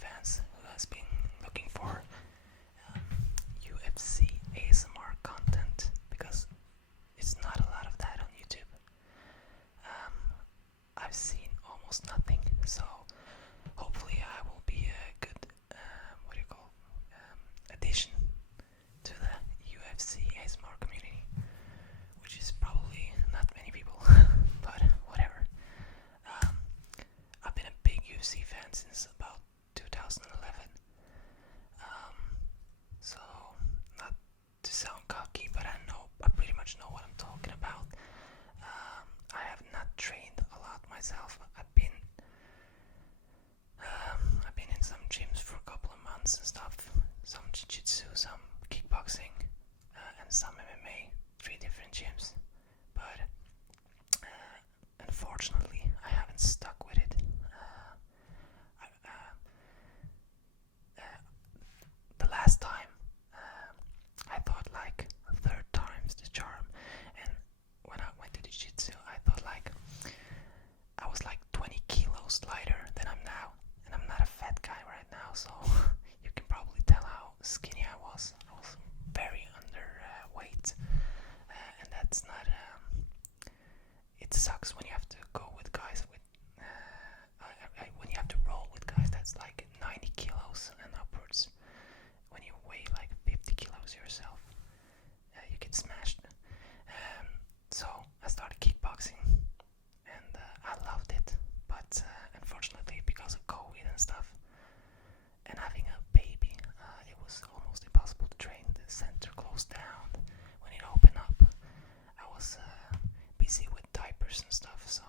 fans who has been looking for UFC ASMR content, because it's not a lot of that on YouTube. I've seen almost nothing, so hopefully I will be a good addition to the UFC ASMR community, which is probably not many people, but whatever. I've been a big UFC fan since about 2011, so not to sound cocky, but I pretty much know what I'm talking about. I have not trained a lot myself. I've been in some gyms for a couple of months and stuff, some jiu-jitsu, some kickboxing, and some MMA, 3 different gyms, but unfortunately I haven't stuck with it. The last time I thought like a third time's the charm, and when I went to the jiu-jitsu I thought like I was like 20 kilos lighter than I'm now, and I'm not a fat guy right now, so you can probably tell how skinny I was. I was very underweight, and that's not it sucks when you have to go with guys with when you have to roll with guys that's like 90 kilos and upwards. When you weigh like 50 kilos yourself, you get smashed. So I started kickboxing, and I loved it, but unfortunately because of COVID and stuff and having a baby, it was almost impossible to train. The center closed down when it opened up. I was busy with diapers and stuff, so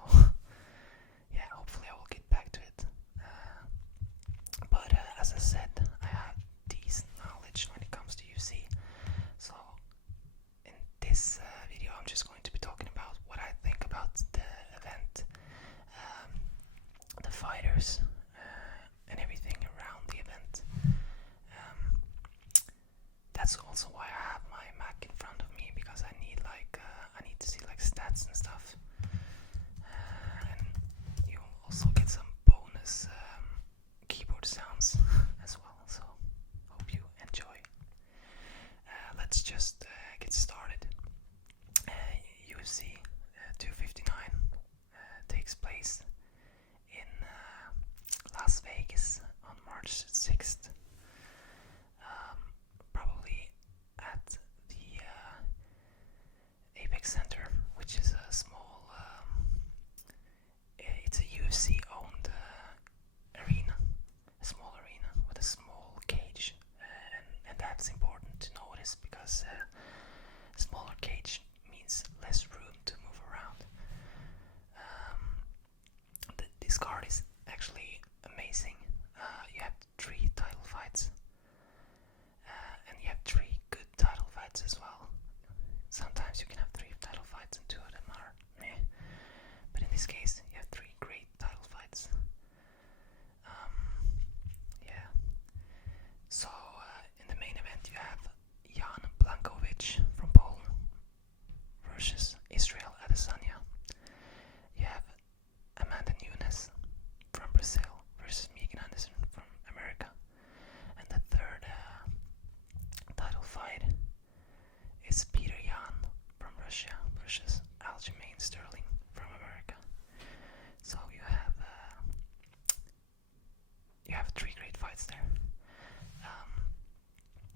yeah, hopefully I will get back to it. But as I said, I have decent knowledge when it comes to UFC, so in this video I'm just going to be talking about what I think about the event, the fighters, and everything around the event. That's also why I have my Mac in front of me, because I need to see like stats and stuff, and you'll also get some bonus keyboard sounds as well, so hope you enjoy. Let's just get started. UFC 259 takes place in Las Vegas on March 6th, probably at the Apex Center, which is a small, it's a UFC owned arena, a small arena with a small cage, and that's important to notice, because smaller cage means less room to move around. This card is actually amazing. You have 3 title fights, and you have 3 good title fights as well. Sometimes you can have 3 title fights and 2 of them are meh, but in this case you have 3 great title fights. Yeah. So in the main event you have Blachowicz from Poland versus Israel Adesanya. You have Amanda Nunes from Brazil versus Megan Anderson from America. And the third title fight is Petr from Russia versus Aljamain from America. So you have 3 great fights there.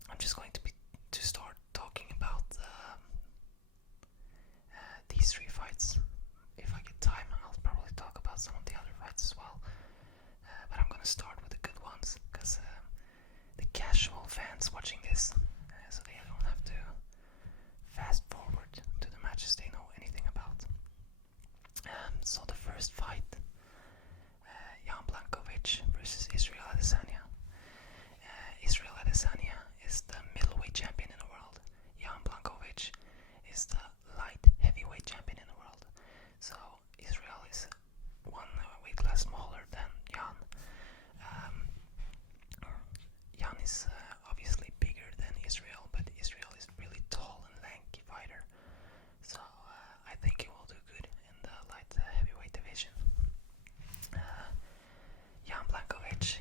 I'm just going to start talking about these 3 fights. If I get time, I'll probably talk about some of the other fights as well. But I'm gonna start with the good ones, because the casual fans watching this, so they don't have to fast forward to the matches they know anything about. So the first fight, Blachowicz versus Israel Adesanya. Israel Adesanya is the middleweight champion in the world. Blachowicz is the light heavyweight champion in the world. So Israel is 1 weight class smaller than Jan. Jan is obviously bigger than Israel, but Israel is really tall and lanky fighter. So I think he will do good in the light heavyweight division. Jan Blachowicz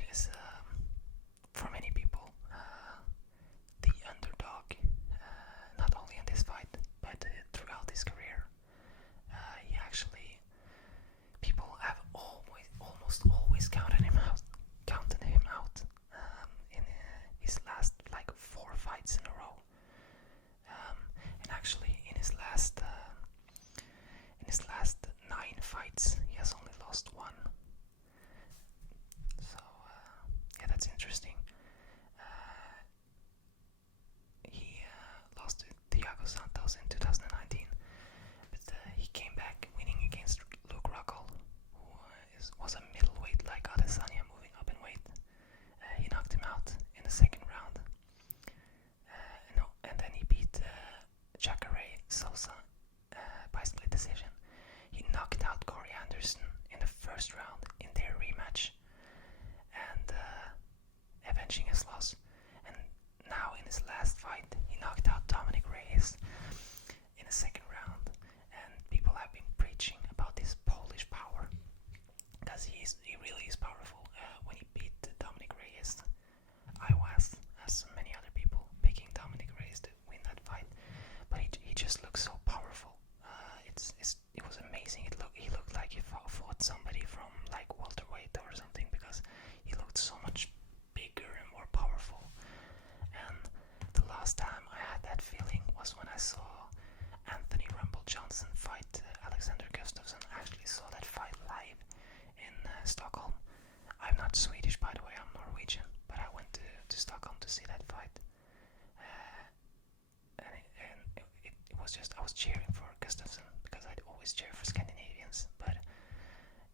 it's interesting. He lost to Thiago Santos in 2019, but he came back winning against Luke Rockhold, who was a middleweight like Adesanya, moving up in weight. He knocked him out in the second round. And then he beat Jacare Sosa by split decision. He knocked out Corey Anderson in the first round in their rematch, and avenging his loss. And now in his last fight, he knocked out Dominic Reyes in the second round. And people have been preaching about his Polish power, because he really is powerful. When he beat Dominic Reyes, I was, as many other people, picking Dominic Reyes to win that fight, but he just looks so powerful. It was amazing. He looked like he fought somebody from like welterweight or something, because he looked so much bigger and more powerful. And the last time I had that feeling was when I saw Anthony Ramble Johnson fight Alexander Gustafsson. I actually saw that fight live in Stockholm. I'm not Swedish, by the way, I'm Norwegian, but I went to Stockholm to see that fight. And it was just, I was cheering for Gustafsson, because I'd always cheer for Scandinavians, but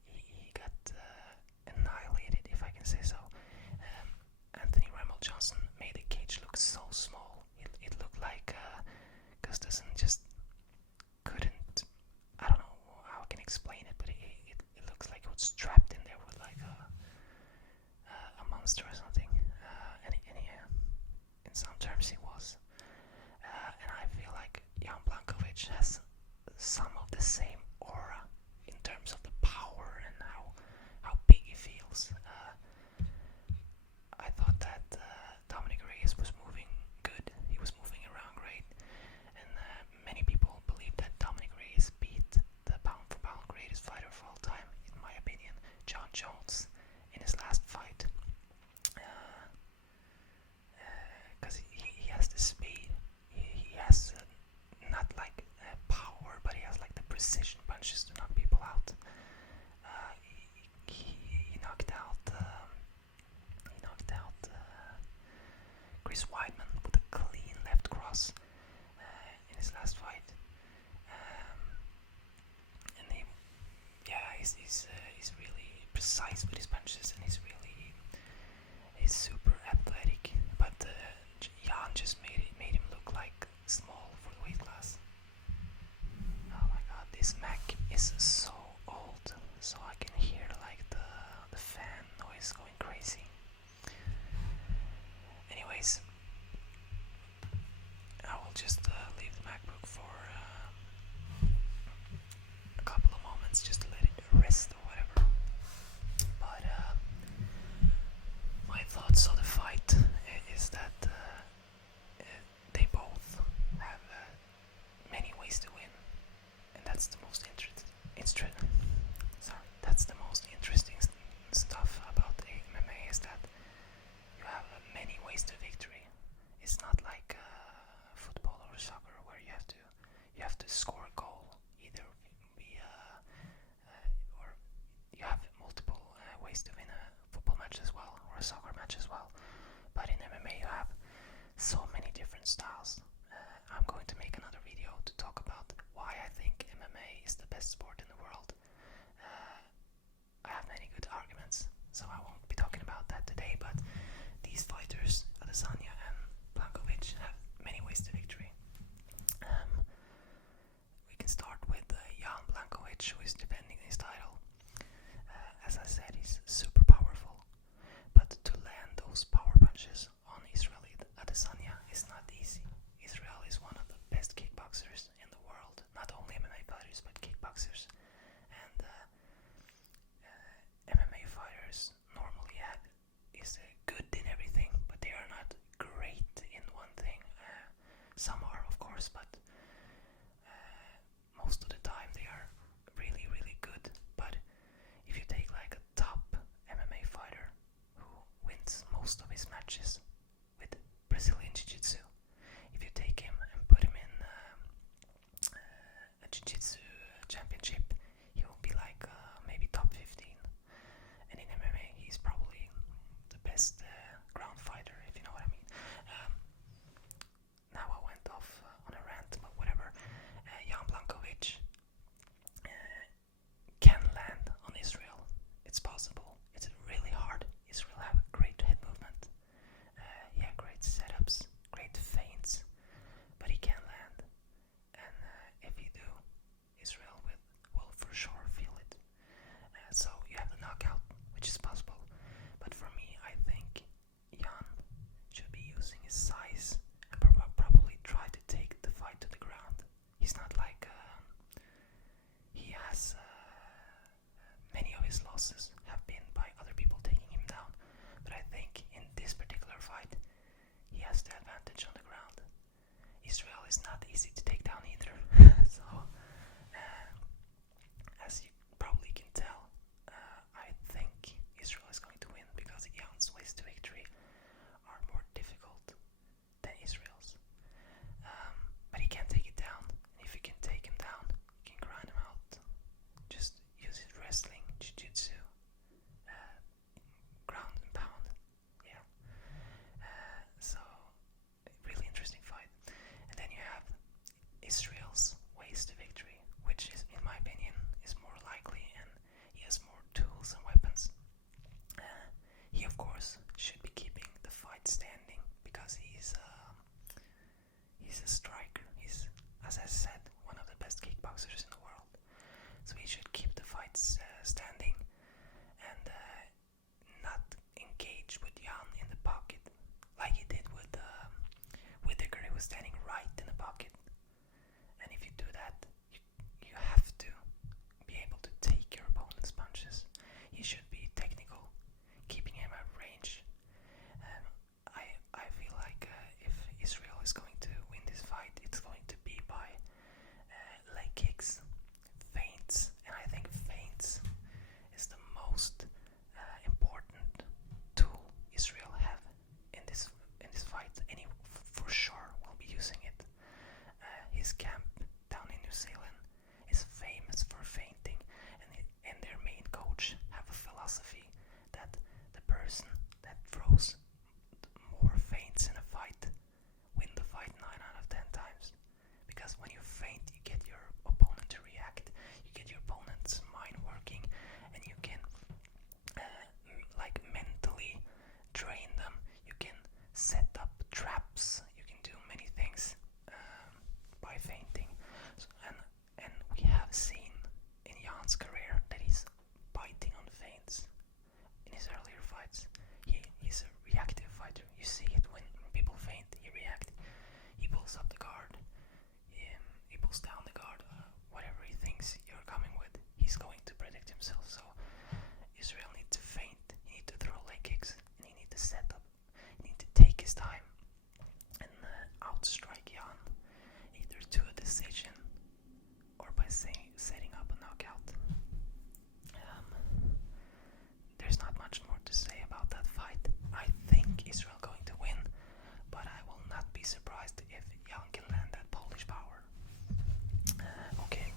he got annihilated, if I can say so. Anthony Ramble Johnson made the cage look so small. It looked like Gustafsson just couldn't, I don't know how I can explain it, but it looks like it was trapped in there with like a monster or something. And in some terms he was. And I feel like Jan Blachowicz has some of the same aura in terms of the power and how big he feels. I thought that Dominic Reyes was moving good. He was moving around great, and many people believe that Dominic Reyes beat the pound-for-pound greatest fighter of all time, in my opinion, John Jones, in his last fight. Because he has the speed. He has not like power, but he has like the precision punches to knock people out. He knocked out Chris Weidman with a clean left cross in his last fight. And he's really precise with his punches, and he's super athletic. But Jan just made him look like small for the weight class. Oh my god, this Mac is so old, so I can hear like the fan noise going crazy. Anyways, I will just leave the MacBook for a couple of moments just to let it rest or whatever. But my thoughts on the fight is that they both have many ways to win, and that's the most interesting stuff about the MMA, is that you have many ways to victory. It's not like football or soccer where you have to score a goal, either be or you have multiple ways to win a football match as well, or a soccer match as well. But in MMA you have so many different styles. I'm going to make another video to talk about why I think MMA is the best sport in the world. I have many good arguments, so I won't be talking about that today, but these fighters, Adesanya and Blachowicz, have many ways to victory. We can start with Jan Blachowicz, who is defending his title. As I said, he's super powerful, but to land those power punches on Israeli Adesanya is not easy. Israel is one of the best kickboxers in the world, not only MMA fighters, but kickboxers. And MMA fighters normally is good in everything, but they are not great in one thing. Some are, of course, but most of the time they are really, really good. But if you take like a top MMA fighter who wins most of his matches with Brazilian Jiu-Jitsu, if you take him and put him in a Jiu-Jitsu championship, he will be like maybe top 15. And in MMA, he's probably the best was not easy to take down either. So, as you probably can tell, I think Israel is going to win because Jan's ways to victory are more difficult than Israel's. But he can take it down. And if you can take him down, you can grind him out. Just use his wrestling, jiu-jitsu, ground and pound. Yeah. So, really interesting fight. And then you have Israel's ways to victory, which is, in my opinion, is more likely, and he has more tools and weapons. He, of course, should be keeping the fight standing because he's a striker. He's, as I said, one of the best kickboxers in the world. So he should keep the fights standing and not engage with Jan in the pocket like he did with Whittaker, who was standing right in the pocket. And if you do that, you have to be able to take your opponent's punches. You should be technical, keeping him at range. I feel like if Israel is going to win this fight, it's going to be by leg kicks, feints, and I think feints is the most important tool Israel have in this fight, and he for sure will be using it. His camp down in New Zealand is famous for feinting, and their main coach have a philosophy that the person that throws more feints in a fight win the fight 9 out of 10 times. Because when you feint, you get your opponent to react, you get your opponent's mind working, and you can like mentally drain them. You can set up traps. You can do many things by feinting. And we have seen in Jan's career that he's biting on feints in his earlier fights. He's a reactive fighter. You see it when people feint, he reacts. He pulls up the guard. He pulls down the guard. Whatever he thinks you're coming with, he's going to protect himself. So Israel needs to feint. He needs to throw leg kicks. And he needs to set up. He needs to take his time and outstrike Jan, either to a decision or by setting up a knockout. There's not much more to say about that fight. I think Israel going to win, but I will not be surprised if Jan can land that Polish power. Okay,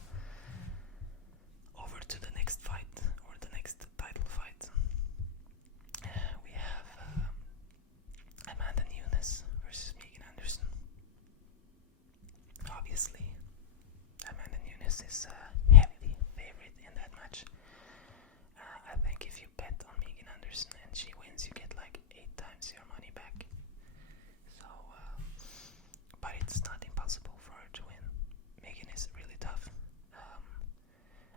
over to the next fight, or the next title fight. We have Amanda Nunes versus Megan Anderson. Obviously, Amanda Nunes is a heavy favorite in that match. I think if you bet on Megan Anderson and she wins, you get like 8 times your money back. So, but it's not impossible for her to win. Megan is really tough,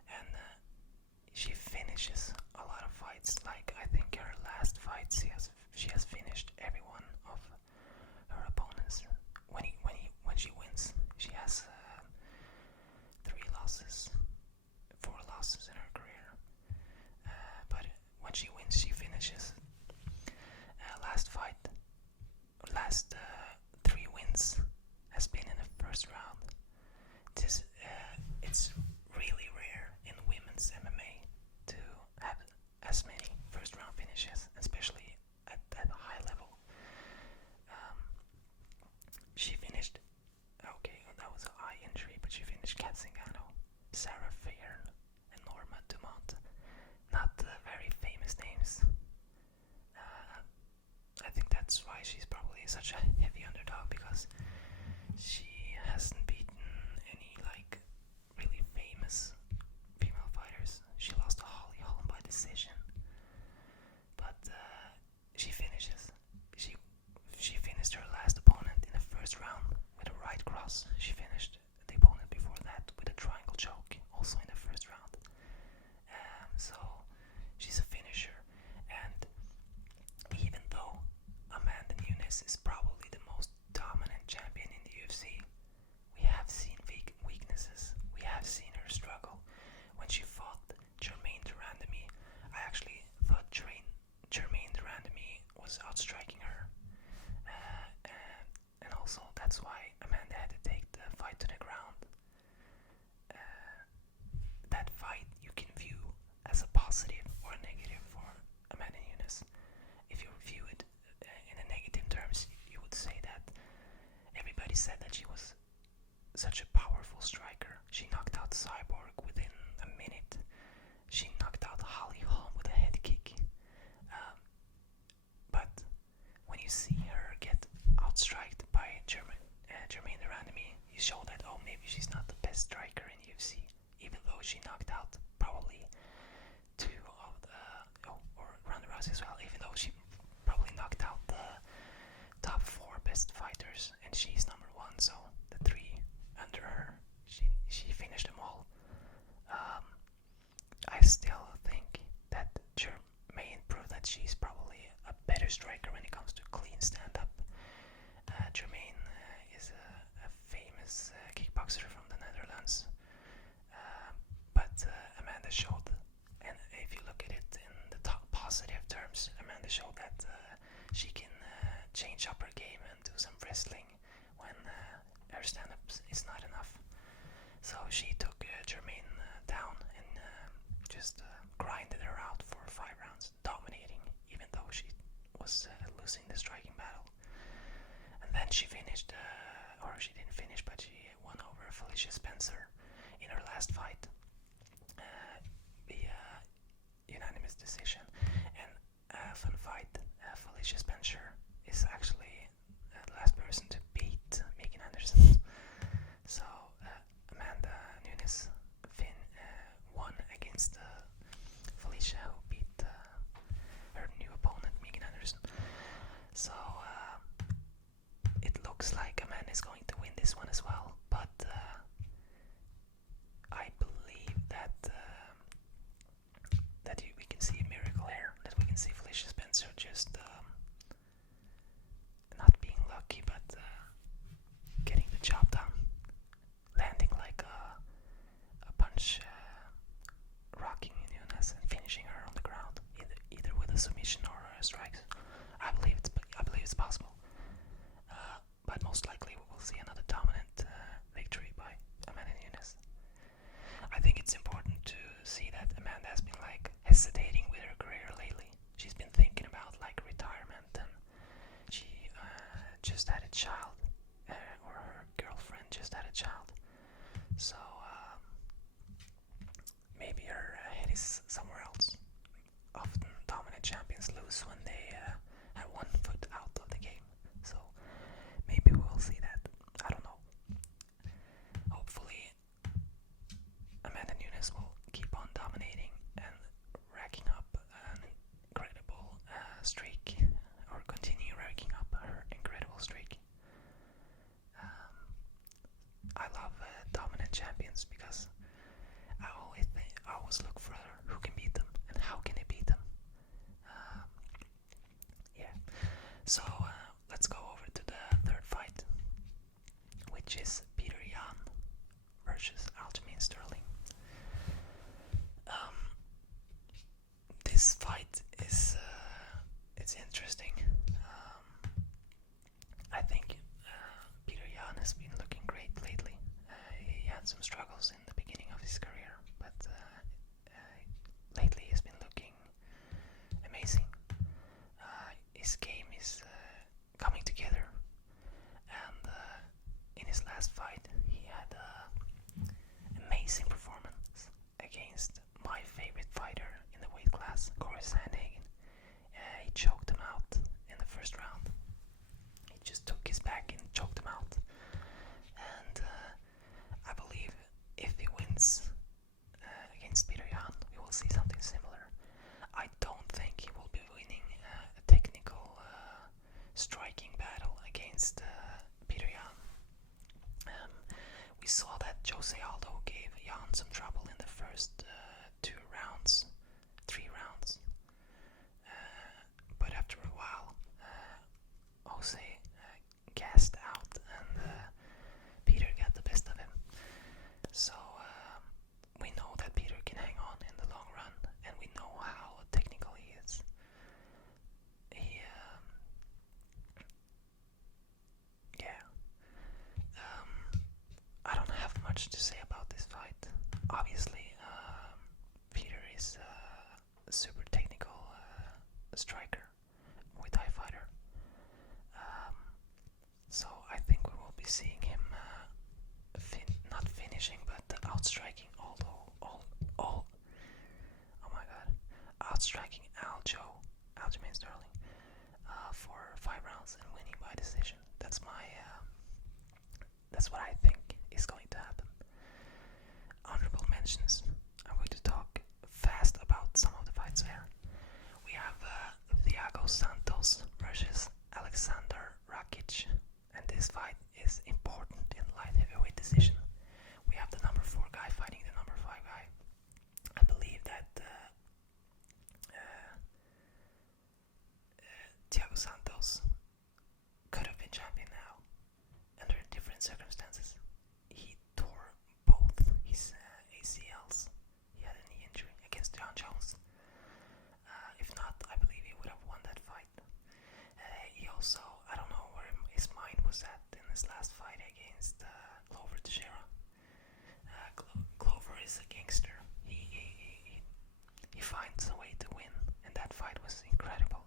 and she finishes a lot of fights. Like I think her last fight, she has finished every one of her opponents. When she wins, she has 4 losses in her career. But when she wins, she finishes. Last 3 wins has been in the first round. It's really rare in women's MMA to have as many first round finishes, especially at that high level. She finished, okay, that was an eye injury, but she finished Kat Zingano, Sarah Fairn, and Norma Dumont. Not very famous names. I think that's why she's probably such a heavy underdog, because she hasn't beaten any like really famous female fighters. She lost to Holly Holm by decision, but she finishes. She finished her last opponent in the first round with a right cross. She finished the opponent before that with a triangle choke, also in the first round. So she's a finisher, and even though Amanda Nunes is probably the most dominant champion in the UFC, we have seen weaknesses. We have seen her struggle. When she fought Germaine de Randamie, I actually thought Germaine de Randamie was outstriking her, and also that's why Amanda had to take said that she was such a powerful striker. She knocked out Cyborg within a minute. She knocked out Holly Holm with a head kick. But when you see her get outstriked by Germaine Randomie, you show that, oh, maybe she's not the best striker in UFC, even though she knocked out probably two of the, or Ronda Rousey as well, even though she probably knocked out the top 4 best fighters, and she's number 1, so the 3 under her, she finished them all. I still think that Germaine proved that she's probably a better striker when it comes to clean stand-up. Germaine is a famous kickboxer from the Netherlands, but Amanda showed, and if you look at it in the top positive terms, Amanda showed that she can change up her game and do some wrestling when her stand-up is not enough. So she took Germaine down and just grinded her out for 5 rounds, dominating, even though she was losing the striking battle. And then she finished, or she didn't finish, but she won over Felicia Spencer in her last fight via unanimous decision. And fun fight, Felicia Spencer is actually the last person to beat Megan Anderson. So Amanda Nunes won against Felicia, who beat her new opponent Megan Anderson. So it looks like Amanda is going to win this one as well, but I believe that we can see a miracle here, that we can see Felicia Spencer just not being lucky, but getting the job done, landing like a punch, rocking Nunes and finishing her on the ground, either with a submission or a strike. I believe it's possible, but most likely we will see another dominant victory by Amanda Nunes. I think it's important to see that Amanda has been like hesitating with her career lately. She's been thinking about like retirement, and she just had a child, or her girlfriend just had a child. So maybe her head is somewhere else. Often dominant champions lose when they have one foot out of the game. So maybe we will see that. I don't know. Hopefully Amanda Nunes will keep on dominating and racking up an incredible streak, or continue racking up her incredible streak. I love dominant champions because I always look for who can beat them and how can they beat them. Yeah. So let's go over to the third fight, which is Petr Yan versus Aljamain Sterling. This fight is it's interesting. I think Petr Yan has been looking great lately. He had some struggles in the beginning of his career, but lately he's been looking amazing. His game is coming together, and in his last fight he had an amazing performance against my favorite fighter in the weight class, Corey Sandhagen. He choked him out in the first round. He just took his back and choked him out. And I believe if he wins against Petr Yan, we will see something similar. I don't think he will be winning a technical striking battle against Petr Yan. We saw that Jose Aldo gave Yan some trouble in the first 3 rounds. But after a while, Jose gassed out, and Petr got the best of him. So we know that Petr can hang on in the long run, and we know how technical he is. That's what I think is going to happen. Honorable mentions. I'm going to talk fast about some of the fights here. We have Thiago Santos versus Aleksandar Rakić, and this fight is important in light heavyweight decision. We have the number 4 guy fighting the number 5 guy. I believe that Thiago Santos could have been champion now under different circumstances. He tore both his ACLs. He had a knee injury against John Jones. If not, I believe he would have won that fight. He also, I don't know where his mind was at in his last fight against Glover Teixeira. Glover is a gangster. He finds a way to win, and that fight was incredible.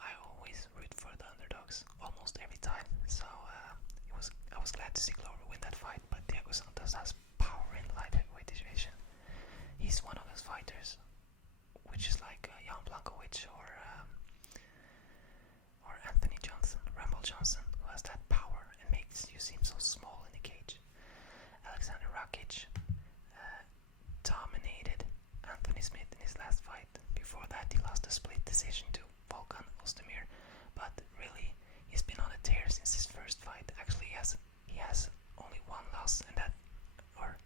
I always root for the underdogs almost every time, so I was glad to see Glover win that fight. But Thiago Santos has power in the light heavyweight division. He's one of those fighters, which is like Jan Blachowicz or Anthony Johnson, Ramble Johnson, who has that power and makes you seem so small in the cage. Aleksandar Rakić dominated Anthony Smith in his last fight. Before that, he lost a split decision to Volkan Ozdemir, but really, he's been on a tear since his first fight. Actually, he has only one loss,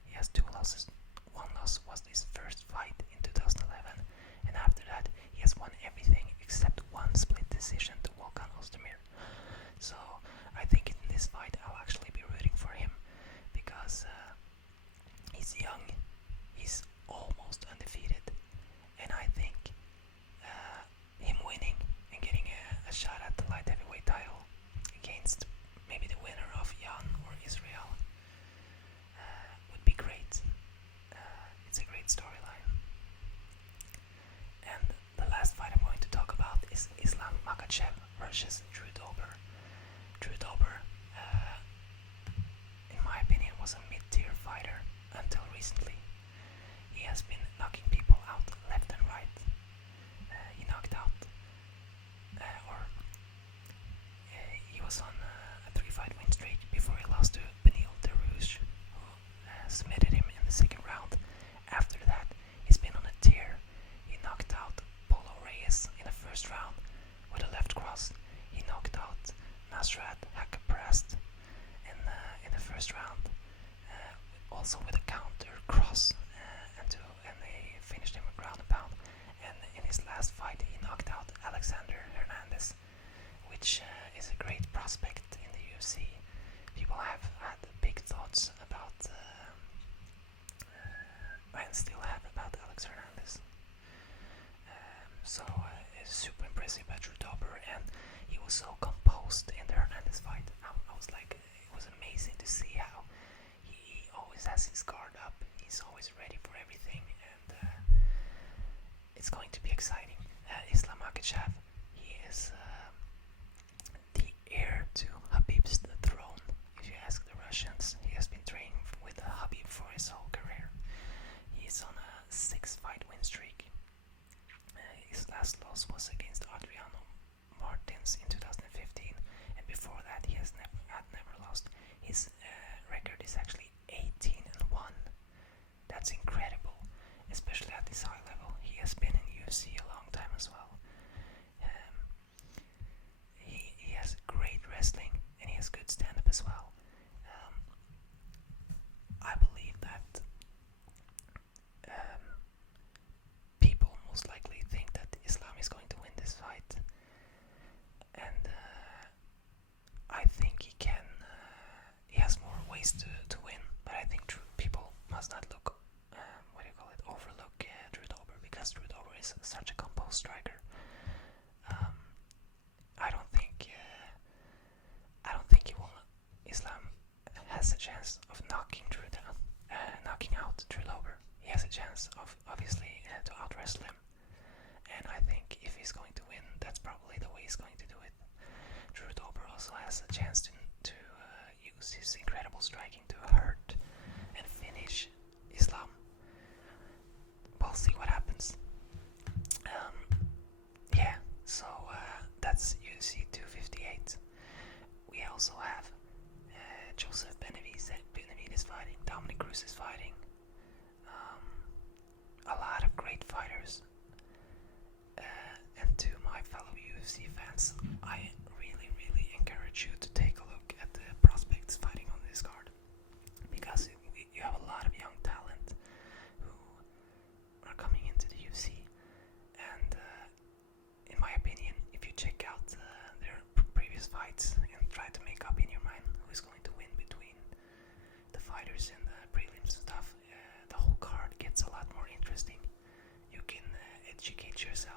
he has 2 losses. One loss was his first fight in 2011, and after that, he has won everything except one split decision to Volkan Ozdemir. So, I think in this fight, I'll actually be rooting for him, because he's young, he's almost undefeated, and I think him winning and getting a shot at the light heavyweight title against maybe the winner of Jan or Israel would be great. It's a great storyline. And the last fight I'm going to talk about is Islam Makhachev versus Drew Dober. Drew Dober, in my opinion, was a mid-tier fighter until recently. He has been knocking people out left and right. He knocked out, he was on a 3-fight win streak before he lost to Benil Dariush, who submitted him in the second round. After that, he's been on a tear. He knocked out Polo Reyes in the first round with a left cross. He knocked out Nasrat Hakaprast in the first round, also with a counter cross, and they finished him with ground and pound. And in his last fight, he knocked out Alexander Hernandez, which is a great prospect in the UFC. People have had big thoughts about, and still have, about Alex Hernandez. So it's super impressive by Drew Dober, and he was so composed in the Hernandez fight. I was like, it was amazing to see how he always has his guard up. He's always ready for everything, and it's going to be exciting. Islam Makhachev, he is the heir to Khabib's throne. If you ask the Russians, he has been training with Khabib for his whole career. He's on a 6-fight win streak. His last loss was against Adriano Martins in 2015, and before that he has never lost. His record is actually 18-1. That's incredible, especially at this high level. He has been in UFC a long time as well. He has great wrestling, and he has good stand-up as well. I believe that people most likely think that Islam is going to win this fight, and I think he can. He has more ways to win, but I think people must not look, overlook Drew Dober, because Drew Dober is such a composed striker. I don't think he will. Islam has a chance of knocking out Drew Dober. He has a chance of, obviously, to out-wrestle him. And I think if he's going to win, that's probably the way he's going to do it. Drew Dober also has a chance to use his incredible striking to hurt and finish Islam. We'll see what happens. So that's UFC 258. We also have Joseph Benavidez is fighting, Dominic Cruz is fighting. A lot of great fighters. And to my fellow UFC fans, I really encourage you to take a look at the prospects fighting on this card, because you have a lot of young talent who are coming into the UFC, and in my opinion, if you check out their previous fights and try to make up in your mind who is going to win between the fighters in the prelims and stuff, the whole card gets a lot more interesting. You can educate yourself